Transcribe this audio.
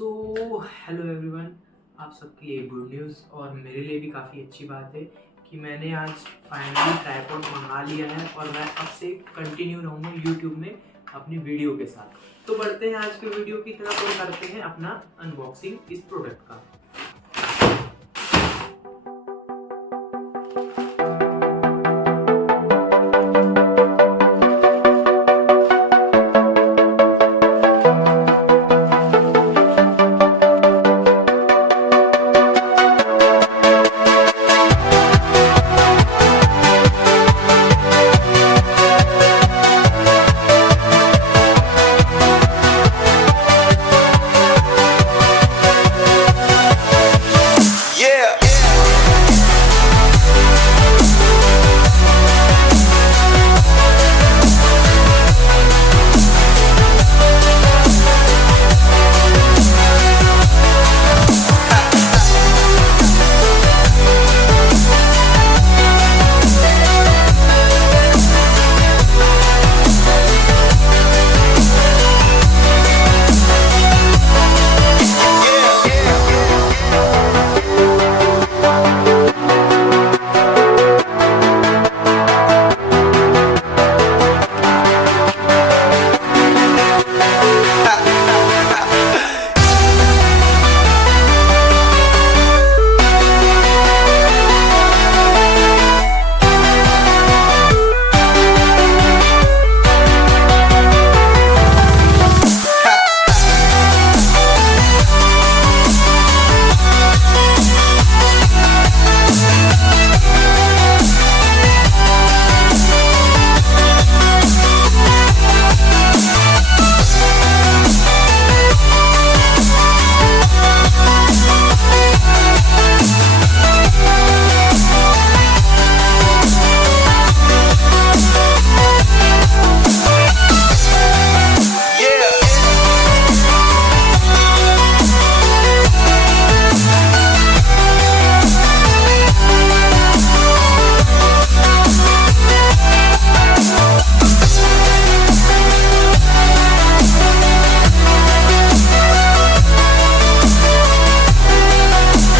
Hello everyone, आप सबके लिए गुड न्यूज़ और मेरे लिए भी काफ़ी अच्छी बात है कि मैंने आज फाइनली ट्राइपॉड मंगा लिया है और मैं अब से कंटिन्यू रहूँगा यूट्यूब में अपनी वीडियो के साथ। तो बढ़ते हैं आज के वीडियो की तरफ और करते हैं अपना अनबॉक्सिंग इस प्रोडक्ट का।